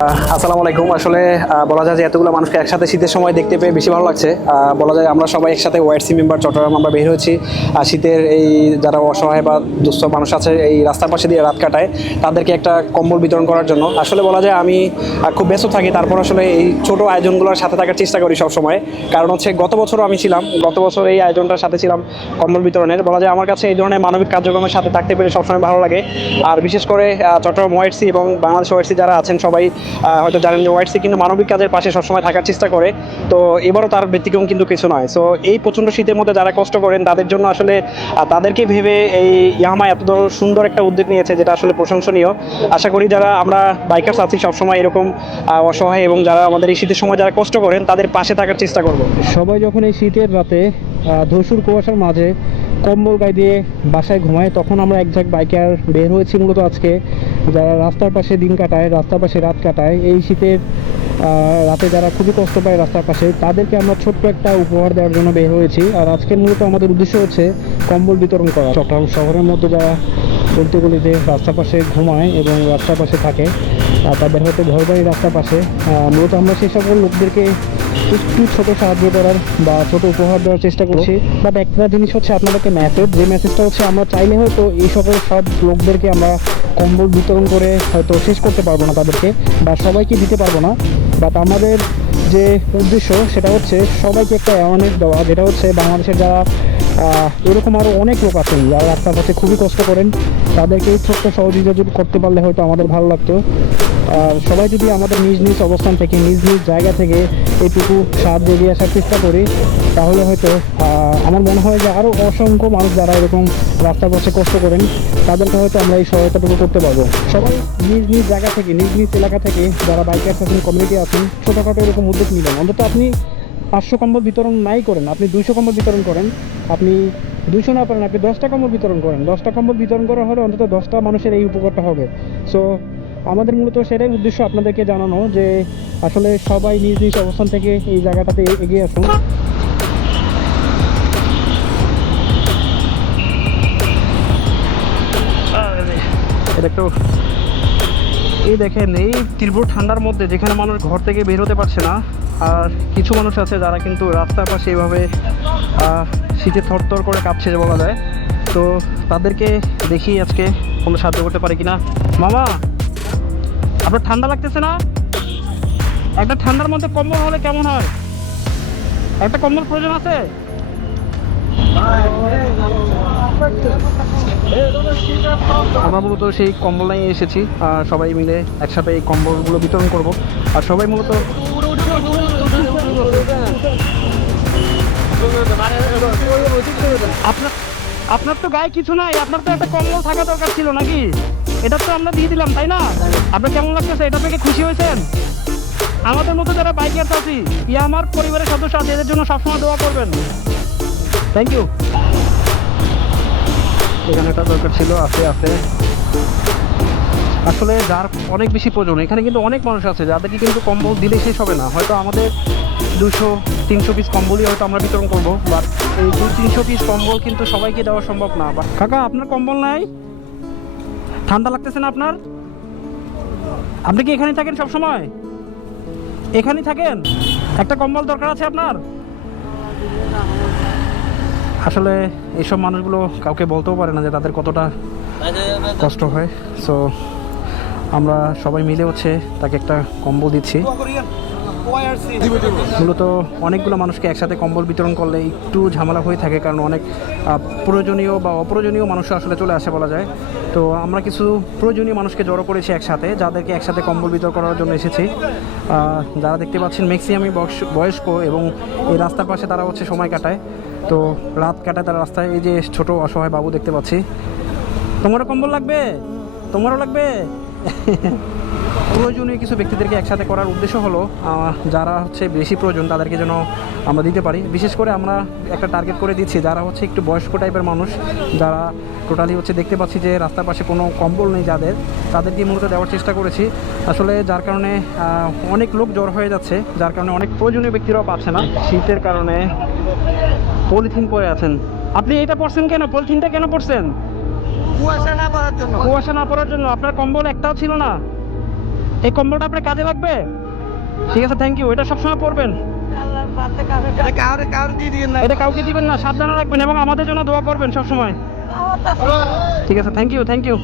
আসসালামু আলাইকুম। আসলে বলা যায় যে এতগুলো মানুষকে একসাথে শীতের সময় দেখতে পেয়ে বেশি ভালো লাগছে। বলা যায় আমরা সবাই একসাথে ওয়াইসি মেম্বার চট্টগ্রাম আমরা বের হয়েছি শীতের এই যারা অসহায় বা দুস্থ মানুষ আছে এই রাস্তার পাশে দিয়ে রাত কাটায় তাদেরকে একটা কম্বল বিতরণ করার জন্য। আসলে বলা যায় আমি খুব ব্যস্ত থাকি, তারপর আসলে এই ছোট আয়োজনগুলোর সাথে থাকার চেষ্টা করি সব সময়। কারণ হচ্ছে গত বছরও আমি ছিলাম, গত বছর এই আয়োজনটার সাথে ছিলাম কম্বল বিতরণের। বলা যায় আমার কাছে এই ধরনের মানবিক কার্যক্রমের সাথে থাকতে পেরে সবসময় ভালো লাগে। আর বিশেষ করে চট্টগ্রাম ওয়াইসি এবং বাংলাদেশ ওয়াইসি যারা আছেন সবাই হয়তো জানেন যে ওয়াইসি কিন্তু মানবিক কাজের পাশে সবসময় থাকার চেষ্টা করে। তো এবারও তার ব্যতিক্রম কিন্তু কিছু নয়। সো এই প্রচণ্ড শীতের মধ্যে যারা কষ্ট করেন তাদের জন্য আসলে তাদেরকে ভেবে এই ইয়ামাহা এত সুন্দর একটা উদ্যোগ নিয়েছে, যেটা আসলে প্রশংসনীয়। আশা করি যারা আমরা বাইকার্স আছি সবসময় এরকম অসহায় এবং যারা আমাদের এই শীতের সময় যারা কষ্ট করেন তাদের পাশে থাকার চেষ্টা করব। সবাই যখন এই শীতের রাতে ধূসর কুয়াশার মাঝে কম্বল গায়ে দিয়ে বাসায় ঘুমায়, তখন আমরা এক ঝাঁক বাইকার বের হয়েছি মূলত আজকে যারা রাস্তার পাশে দিন কাটায়, রাস্তার পাশে রাত কাটায়, এই শীতের রাতে যারা খুবই কষ্ট পায় রাস্তার পাশে, তাদেরকে আমরা ছোট্ট একটা উপহার দেওয়ার জন্য বের হয়েছি। আর আজকের মূলত আমাদের উদ্দেশ্য হচ্ছে কম্বল বিতরণ করা। চট্টগ্রাম শহরের মধ্যে যারা গলিতে গলিতে রাস্তার পাশে ঘুমায় এবং রাস্তার পাশে থাকে, তাদের হয়তো ঘর বাড়ি রাস্তার পাশে, মূলত আমরা সেই সকল লোকদেরকে একটু ছোট সাহায্য করার বা ছোট উপহার দেওয়ার চেষ্টা করছি। বাট একটা জিনিস হচ্ছে আপনাদেরকে মেসেজ, যে মেসেজটা হচ্ছে আমরা চাইলে হয়তো এই সকল সব লোকদেরকে আমরা কম্বল বিতরণ করে হয়তো শেষ করতে পারবো না তাদেরকে, বা সবাইকে দিতে পারবো না। বাট আমাদের যে উদ্দেশ্য সেটা হচ্ছে সবাইকে একটা অ্যাওয়ারনেস দেওয়া, যেটা হচ্ছে বাংলাদেশের যারা এরকম আরও অনেক লোক আছেন যারা রাস্তার পথে খুবই কষ্ট করেন, তাদেরকে এই ছোট্ট সহযোগিতা যদি করতে পারলে হয়তো আমাদের ভালো লাগতো। আর সবাই যদি আমাদের নিজ নিজ অবস্থান থেকে নিজ নিজ জায়গা থেকে এইটুকু সাহায্য এগিয়ে আসার চেষ্টা করি, তাহলে হয়তো আমার মনে হয় যে আরও অসংখ্য মানুষ যারা এরকম রাস্তার পাশে কষ্ট করেন তাদেরকে হয়তো আমরা এই সহায়তাটুকু করতে পারবো। সবাই নিজ নিজ জায়গা থেকে নিজ নিজ এলাকা থেকে যারা বাইকার্স আছেন, কমিউনিটি আছেন, ছোটোখাটো এরকম উদ্যোগ নেবেন। অন্তত আপনি 500 কম্বল বিতরণ নাই করেন, আপনি 200 কম্বল বিতরণ করেন। আপনি 200 না পারেন, আপনি 10টা কম্বল বিতরণ করেন। 10টা কম্বল বিতরণ করা হলে অন্তত 10টা মানুষের এই উপকারটা হবে। সো আমাদের মূলত সেটাই উদ্দেশ্য, আপনাদেরকে জানানো যে আসলে সবাই নিজ নিজ অবস্থান থেকে এই জায়গাটাতে এগিয়ে আসুন। এটা একটু এই দেখেন, এই তীব্র ঠান্ডার মধ্যে যেখানে মানুষ ঘর থেকে বের হতে পারছে না, আর কিছু মানুষ আছে যারা কিন্তু রাস্তার পাশে এইভাবে শীতে থরথর করে কাঁপছে বলা যায়। তো তাদেরকে দেখি আজকে কোনো সাহায্য করতে পারে কিনা। মামা, আপনার ঠান্ডা লাগতেছে না? একটা ঠান্ডার মধ্যে কম্বল হলে কেমন হয়? একটা কম্বল প্রয়োজন আছে? আমরা মূলত সেই কম্বল নিয়ে এসেছি, আর সবাই মিলে একসাথে এই কম্বলগুলো বিতরণ করব। আর সবাই মূলত আপনার আপনার তো গায়ে কিছু নাই, আপনার তো একটা কম্বল থাকা দরকার ছিল নাকি? এটা তো আমরা দিয়ে দিলাম, তাই না? আপনার কেমন লাগতেছে? এটা থেকে খুশি হয়েছেন? আমাদের মতো যারা বাইকার্স আছি, আমার পরিবারের সদস্য আছে, এদের জন্য সবসময় দোয়া করবেন। Thank you. এখানে একটা দরকার ছিল, আছে আছে। আসলে যার অনেক বেশি প্রয়োজন, এখানে কিন্তু অনেক মানুষ আছে যাদেরকে কিন্তু কম্বল দিলে শেষ হবে না। হয়তো আমাদের 200-300 পিস কম্বলই হয়তো আমরা বিতরণ করবো, বাট এই 200-300 পিস কম্বল কিন্তু সবাইকে দেওয়া সম্ভব না। কাকা, আপনার কম্বল নাই? ঠান্ডা লাগতেছে না আপনার? আপনি কি এখানেই থাকেন সব সময়? এখানেই থাকেন? একটা কম্বল দরকার আছে আপনার? আসলে এইসব মানুষগুলো কাউকে বলতেও পারে না যে তাদের কতটা কষ্ট হয়। সো আমরা সবাই মিলে হচ্ছে তাকে একটা কম্বল দিচ্ছি। মূলত অনেকগুলো মানুষকে একসাথে কম্বল বিতরণ করলে একটু ঝামেলা হয়ে থাকে, কারণ অনেক প্রয়োজনীয় বা অপ্রয়োজনীয় মানুষ আসলে চলে আসে বলা যায়। তো আমরা কিছু প্রয়োজনীয় মানুষকে জড়ো করেছি একসাথে, যাদেরকে একসাথে কম্বল বিতরণ করার জন্য এসেছি। যারা দেখতে পাচ্ছেন ম্যাক্সিমামই বয়স্ক এবং এই রাস্তার পাশে তারা হচ্ছে সময় কাটায়, তো রাত কাটায় তারা রাস্তায়। এই যে ছোট অসহায় বাবু দেখতে পাচ্ছি। তোমারও কম্বল লাগবে? তোমারও লাগবে? প্রয়োজনীয় কিছু ব্যক্তিদেরকে একসাথে করার উদ্দেশ্য হলো যারা হচ্ছে বেশি প্রয়োজন তাদেরকে যেন আমরা দিতে পারি। বিশেষ করে আমরা একটা টার্গেট করে দিচ্ছি যারা হচ্ছে একটু বয়স্ক টাইপের মানুষ, যারা টোটালি হচ্ছে দেখতে পাচ্ছি যে রাস্তার পাশে কোনো কম্বল নেই যাদের, তাদেরকে মূলত দেওয়ার চেষ্টা করেছি। আসলে যার কারণে অনেক লোক জড় হয়ে যাচ্ছে, যার কারণে অনেক প্রয়োজনীয় ব্যক্তিরাও পাচ্ছে না। শীতের কারণে পলিথিন পরে আছেন। আপনি এটা পরছেন কেন? পলিথিনটা কেন পরছেন? কুয়াশা না পড়ার জন্য। কুয়াশা না পড়ার জন্য। আপনার কম্বল একটাও ছিল না? এই কম্বলটা আপনার কাজে লাগবে? ঠিক আছে, থ্যাংক ইউ। এটা সবসময় পরবেন, এটা কাউকে দিবেন না, সাবধানে রাখবেন এবং আমাদের জন্য দোয়া করবেন সবসময়। ঠিক আছে, থ্যাংক ইউ, থ্যাংক ইউ।